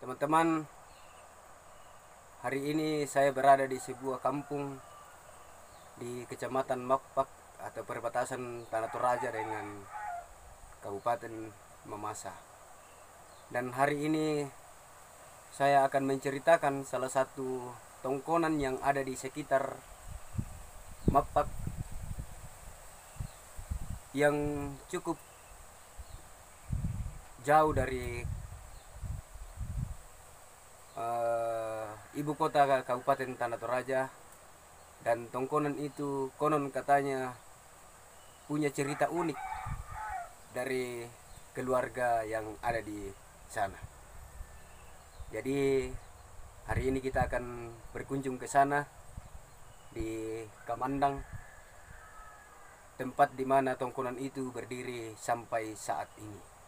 Teman-teman, hari ini saya berada di sebuah kampung di Kecamatan Makpak atau perbatasan Tanah Toraja dengan Kabupaten Mamasa. Dan hari ini saya akan menceritakan salah satu tongkonan yang ada di sekitar Makpak yang cukup jauh dari ibu kota Kabupaten Tanah Toraja, dan tongkonan itu konon katanya punya cerita unik dari keluarga yang ada di sana. Jadi hari ini kita akan berkunjung ke sana di Kamandang, tempat di mana tongkonan itu berdiri sampai saat ini.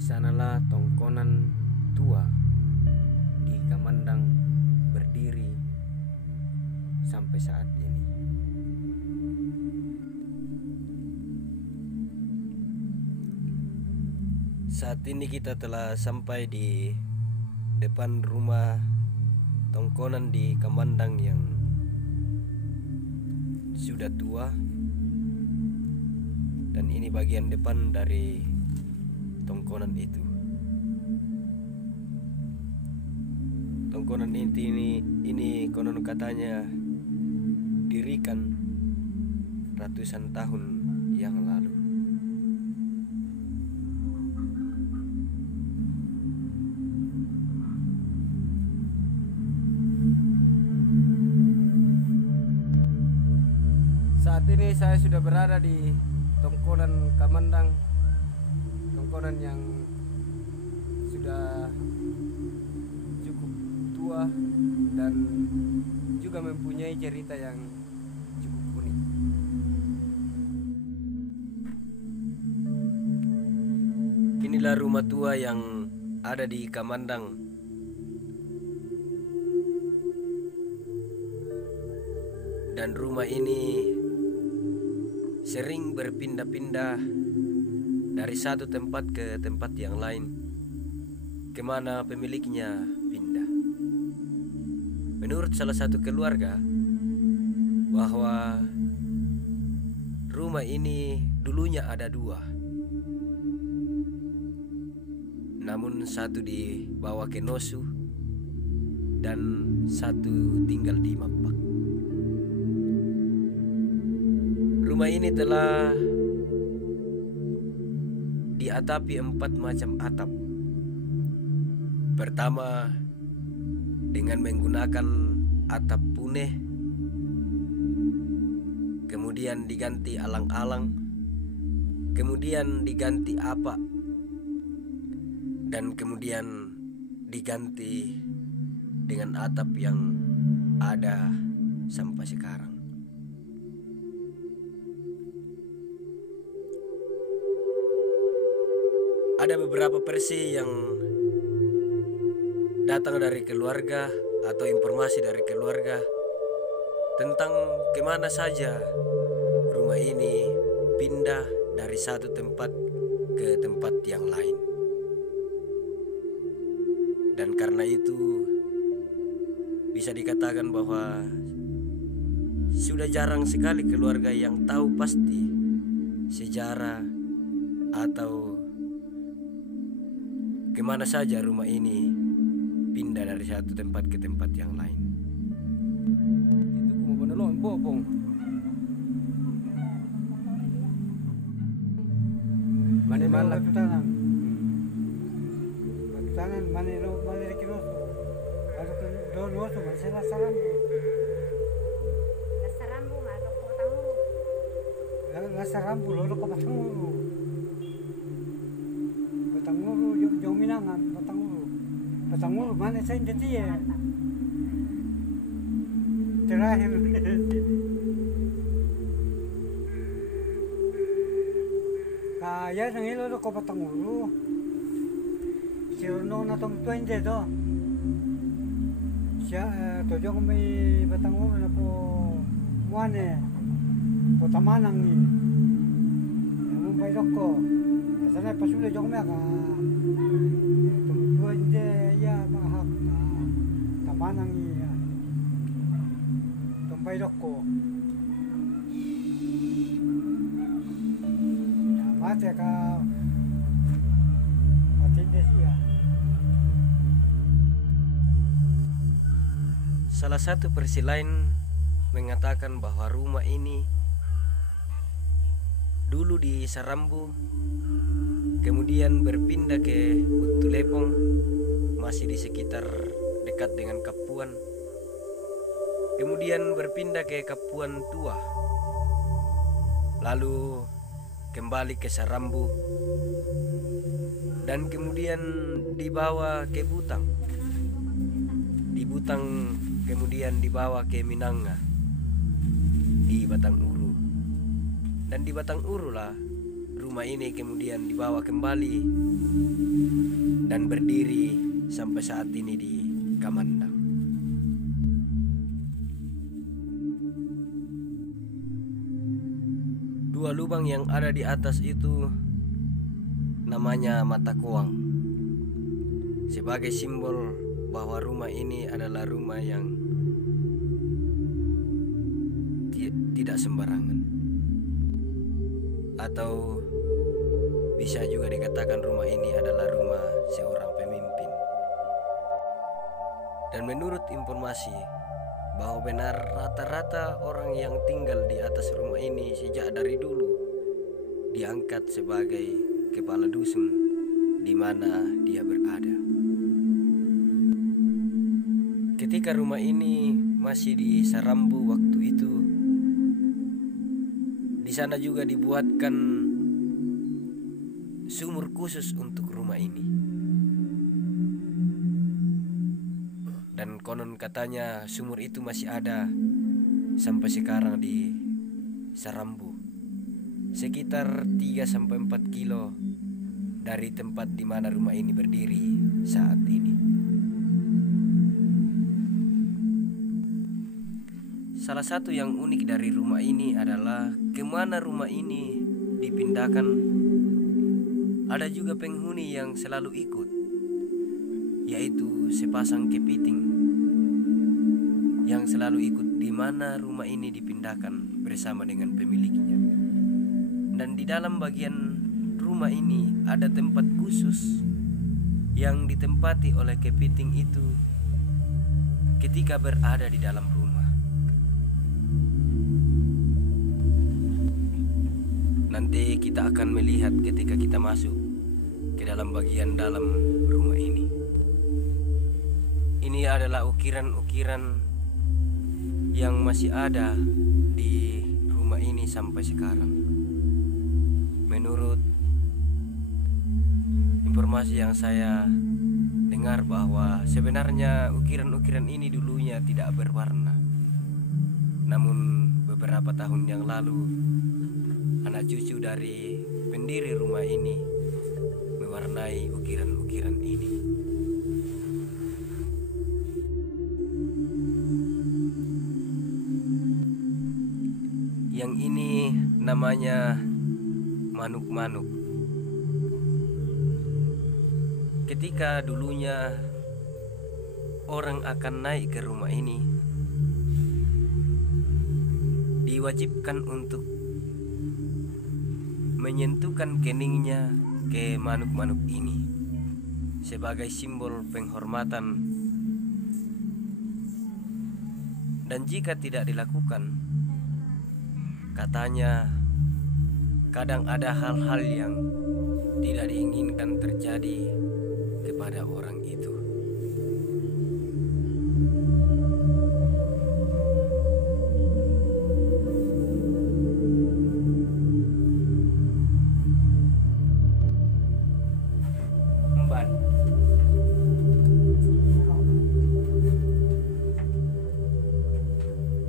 Di sanalah tongkonan tua di Kamandang berdiri sampai saat ini. Saat ini kita telah sampai di depan rumah tongkonan di Kamandang yang sudah tua, dan ini bagian depan dari tongkonan itu. Tongkonan ini konon katanya dirikan ratusan tahun yang lalu. Saat ini saya sudah berada di tongkonan Kamandang, tongkonan yang sudah cukup tua dan juga mempunyai cerita yang cukup unik. Inilah rumah tua yang ada di Kamandang. Dan rumah ini sering berpindah-pindah dari satu tempat ke tempat yang lain, kemana pemiliknya pindah. Menurut salah satu keluarga, bahwa rumah ini dulunya ada dua, namun satu dibawa ke Nosu dan satu tinggal di Makpak. Rumah ini telah diatapi 4 macam atap. Pertama, dengan menggunakan atap puneh, kemudian diganti alang-alang, kemudian diganti apak, dan kemudian diganti dengan atap yang ada sampai sekarang. Ada beberapa versi yang datang dari keluarga atau informasi dari keluarga tentang kemana saja rumah ini pindah dari satu tempat ke tempat yang lain. Dan karena itu bisa dikatakan bahwa sudah jarang sekali keluarga yang tahu pasti sejarah atau kemana saja rumah ini pindah dari satu tempat ke tempat yang lain. Itu kuma penolong popong. Mani malak Batutangan. Batutangan mani rekiroso. Ada kan do nuoso man sila sarambu. Sarambu nga do ko tanguru. La sarambu lo ko batanguru. Batanguru jong minangan batanguru. Batanguru mani sa hindi tiye. Terakhir. Kaya nang ilo ko batanguru. Sirno na tong 20 do. Siya tojo ko may batanguru na po wane po tamanang ni. Yung may ko. Sana pasuli jo ko may ka. Tong 20 ya mahak na tamanang ni. Tong bay ko. Mati ka matindi siya. Salah satu versi lain mengatakan bahwa rumah ini dulu di Sarambu, kemudian berpindah ke Utulepong, masih di sekitar dekat dengan Kapuan, kemudian berpindah ke Kapuan Tua, lalu kembali ke Sarambu, dan kemudian dibawa ke Butang. Di Butang kemudian dibawa ke Minanga di Batang Uru. Dan di Batang Uru lah rumah ini kemudian dibawa kembali dan berdiri sampai saat ini di Kamandang. Dua lubang yang ada di atas itu namanya mata koang, sebagai simbol bahwa rumah ini adalah rumah yang tidak sembarangan, atau bisa juga dikatakan rumah ini adalah rumah seorang pemimpin. Dan menurut informasi bahwa benar rata-rata orang yang tinggal di atas rumah ini sejak dari dulu diangkat sebagai kepala dusun di mana dia berada. Ketika rumah ini masih di Sarambu waktu itu, di sana juga dibuatkan sumur khusus untuk rumah ini. Dan konon katanya sumur itu masih ada sampai sekarang di Sarambu, sekitar 3-4 kilo dari tempat di mana rumah ini berdiri saat ini. Salah satu yang unik dari rumah ini adalah kemana rumah ini dipindahkan, ada juga penghuni yang selalu ikut, yaitu sepasang kepiting yang selalu ikut di mana rumah ini dipindahkan bersama dengan pemiliknya. Dan di dalam bagian rumah ini ada tempat khusus yang ditempati oleh kepiting itu ketika berada di dalam rumah. Nanti kita akan melihat ketika kita masuk ke dalam bagian dalam rumah ini. Ini adalah ukiran-ukiran yang masih ada di rumah ini sampai sekarang. Menurut informasi yang saya dengar bahwa sebenarnya ukiran-ukiran ini dulunya tidak berwarna. Namun beberapa tahun yang lalu anak cucu dari pendiri rumah ini mewarnai ukiran-ukiran ini. Yang ini namanya manuk-manuk. Ketika dulunya orang akan naik ke rumah ini, diwajibkan untuk menyentuhkan keningnya ke manuk-manuk ini sebagai simbol penghormatan. Dan jika tidak dilakukan, katanya kadang ada hal-hal yang tidak diinginkan terjadi kepada orang itu. Emban.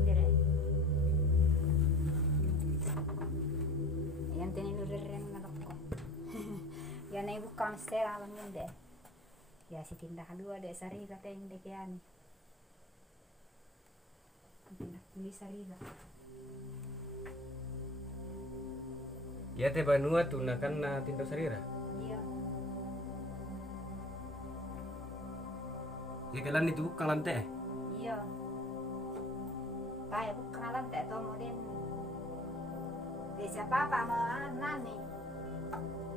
Dire. Yan tiniluririn na ko. Yan ay bukan stera lang yun de. Ya si tinda kedua de sariga teng de kian. Tinda tulis sariga. Ya teh banua tunakan na tinta sarira. Iya. Ya kelan itu bukan lantai. Iya. Kaya bukan alam teh to modern. Desa papa ma nani.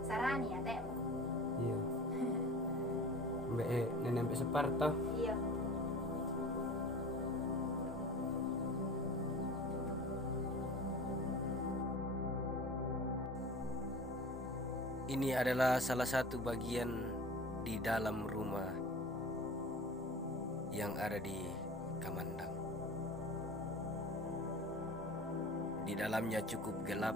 Sarani ya teh. Iya. Mbak nenek mbak Separto. Iya. Ini adalah salah satu bagian di dalam rumah yang ada di Kamandang. Di dalamnya cukup gelap.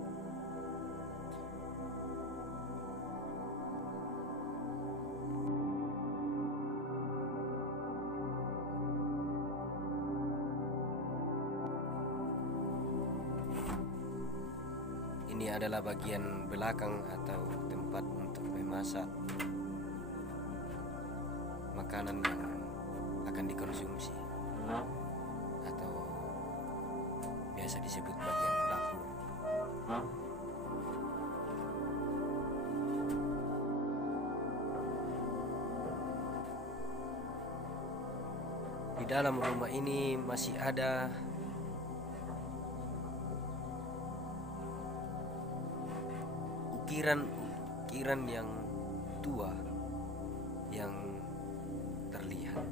Ini adalah bagian belakang atau tempat untuk memasak makanan yang akan dikonsumsi, atau biasa disebut bagian dapur. Di dalam rumah ini masih ada ukiran-ukiran yang tua yang terlihat.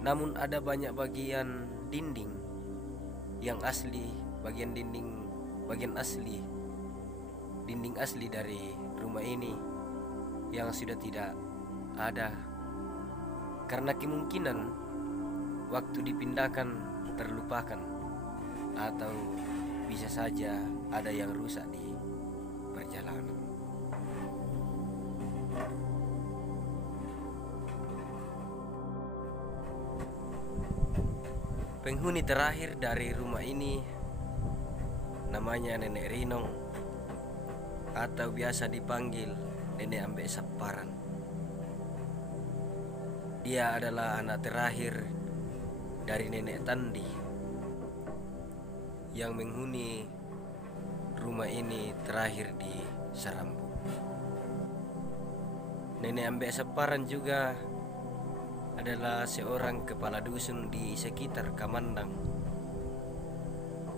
Namun ada banyak bagian dinding yang asli, bagian asli, dinding asli dari rumah ini yang sudah tidak ada karena kemungkinan waktu dipindahkan terlupakan, atau bisa saja ada yang rusak di perjalanan. Penghuni terakhir dari rumah ini namanya Nenek Rinong, atau biasa dipanggil Nenek Ambek Saparan. Dia adalah anak terakhir dari Nenek Tandi yang menghuni rumah ini terakhir di Sarambu. Nenek Ambek Saparan juga adalah seorang kepala dusun di sekitar Kamandang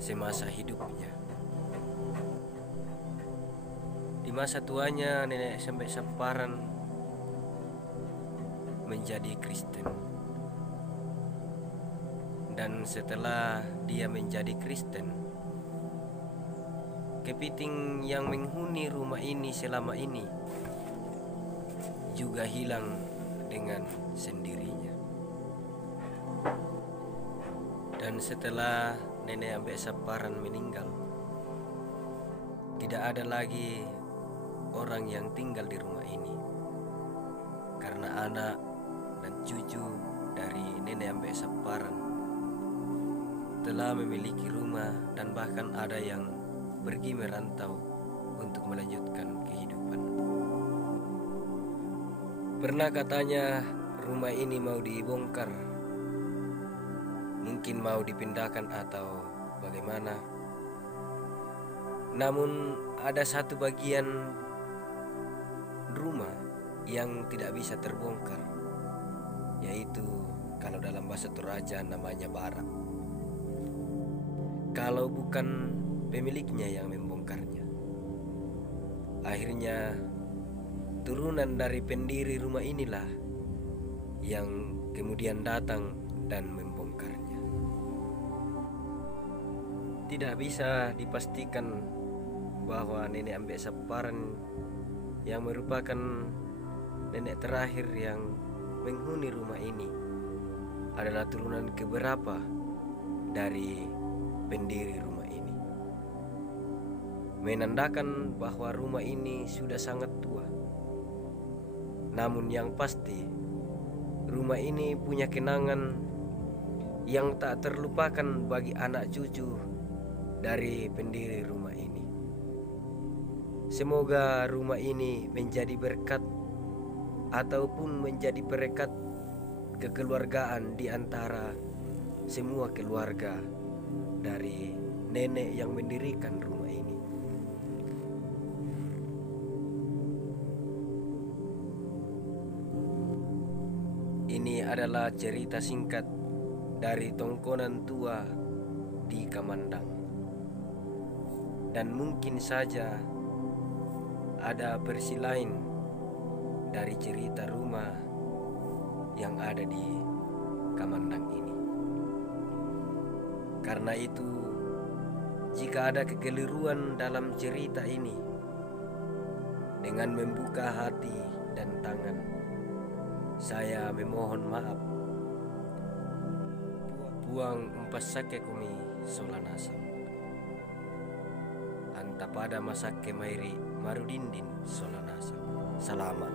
semasa hidupnya. Di masa tuanya, Nenek Ambek Saparan menjadi Kristen. Dan setelah dia menjadi Kristen, kepiting yang menghuni rumah ini selama ini juga hilang dengan sendirinya. Dan setelah Nenek Ambek Saparan meninggal, tidak ada lagi orang yang tinggal di rumah ini, karena anak dan cucu dari Nenek Ambek Saparan telah memiliki rumah, dan bahkan ada yang pergi merantau untuk melanjutkan kehidupan. Pernah katanya rumah ini mau dibongkar, mungkin mau dipindahkan atau bagaimana. Namun ada satu bagian rumah yang tidak bisa terbongkar, yaitu kalau dalam bahasa Toraja namanya barak. Kalau bukan pemiliknya yang membongkarnya, akhirnya turunan dari pendiri rumah inilah yang kemudian datang dan membongkarnya. Tidak bisa dipastikan bahwa nenek Ambek Saparan yang merupakan nenek terakhir yang menghuni rumah ini adalah turunan keberapa dari pendiri rumah ini. Menandakan bahwa rumah ini sudah sangat tua. Namun yang pasti, rumah ini punya kenangan yang tak terlupakan bagi anak cucu dari pendiri rumah ini. Semoga rumah ini menjadi berkat ataupun menjadi perekat kekeluargaan di antara semua keluarga dari nenek yang mendirikan rumah ini. Ini adalah cerita singkat dari tongkonan tua di Kamandang. Dan mungkin saja ada versi lain dari cerita rumah yang ada di Kamandang ini. Karena itu, jika ada kekeliruan dalam cerita ini, dengan membuka hati dan tangan, saya memohon maaf. Buang umpasake kumi solanasam. Anta pada masake mairi marudindin solanasam. Selamat.